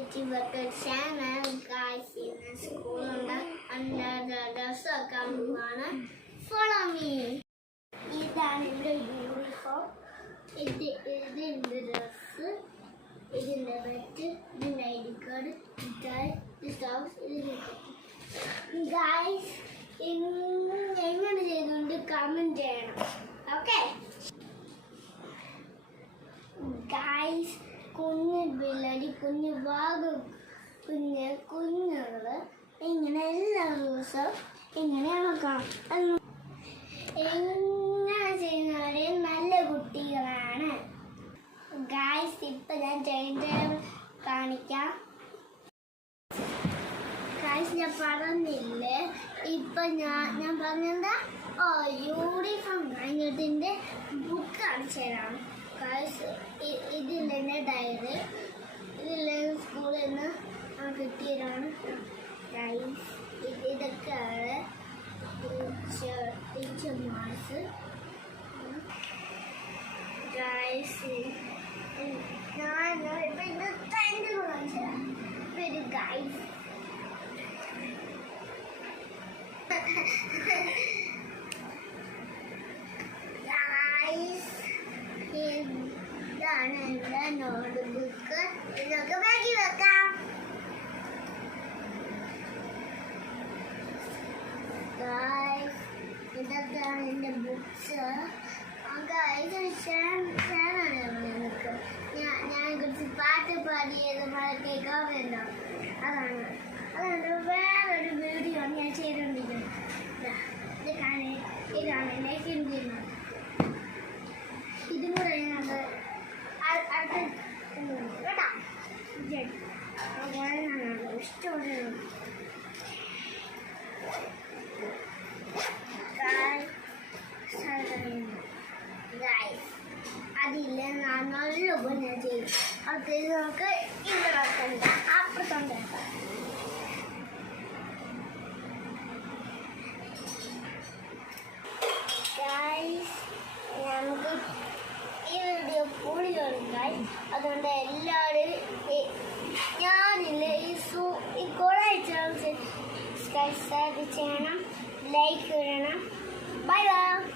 ഇവർക്ക് channel guys ഇന്ന് സ്കൂളുണ്ട് അല്ലാതെ ഡ്രസ്സൊക്കെ ആണ് ഫോളോ മീ. ഇതാണ് ഇവിടെ യൂണിഫോം, ഇതിൻ്റെ ഡ്രസ്സ്, ഇതിൻ്റെ ബെറ്റ്, ഇതിൻ്റെ ID കാർഡ്, ഗൈസ് എങ്ങനെ ചെയ്തുകൊണ്ട് കമൻറ്റ് ചെയ്യണം. ഓക്കെ ഗൈസ്, കുഞ്ഞ് ബില്ലടി, കുഞ്ഞ് വാഗ്, കുഞ്ഞുങ്ങൾ ഇങ്ങനെ എല്ലാ ദിവസവും ഇങ്ങനെയാണ് കാണാം. എങ്ങനെ ചെയ്യുന്നവരെ നല്ല കുട്ടികളാണ്. ഗൈസ് ഇപ്പം ഞാൻ ടൈം കാണിക്കാം. ഗൈസ് ഞാൻ പറഞ്ഞില്ലേ, ഇപ്പം ഞാൻ പറഞ്ഞെന്താ യൂണിഫോം കഴിഞ്ഞതിൻ്റെ ബുക്ക് കാണിച്ചു തരാം. ഗൈസ് ഇതിൻ്റെ ഡയറി, ഇതിലെ സ്കൂളിൽ നിന്ന് കിട്ടിയതാണ്. ഗൈസ് ഇതൊക്കെയാണ് ടീച്ചർമാർസ്. ഗൈസ് ഞാൻ ഇപ്പം ഇത് ടൈം കാണിച്ചു തരാം. ഒരു ഗൈസ് ഇതാണ് എൻ്റെ നോട്ട് ബുക്ക്. ഇതൊക്കെ ബാക്കി വെക്കാം. ഇതൊക്കെയാണ് എൻ്റെ ബുക്സ്. ഞങ്ങൾക്ക് ഞാൻ കുറച്ച് പാട്ട് പാടിയത് മഴ കേൾക്കാറുണ്ടോ, അതാണ് വേറൊരു വീഡിയോ ഞാൻ ചെയ്തുകൊണ്ടിരിക്കുന്നത്. ഇതാണ് എൻ്റെ ഹിന്ദി. ഇതും കൂടെ ഞങ്ങൾ അടുത്ത കേട്ടോ ഇഷ്ടമുള്ള അതില്ല നല്ല ഞാൻ ചെയ്യും. അടുത്ത നമുക്ക് ഇവിടെ അപ്പുറത്തുണ്ട്. നമുക്ക് ഈ വീഡിയോ പൊളിയുണ്ടായി. അതുകൊണ്ട് എല്ലാവരും ഞാനില്ലേ ഈ കോളേജ് സബ്സ്ക്രൈബ് ചെയ്യണം, ലൈക്ക് ഇടണം. Bye bye.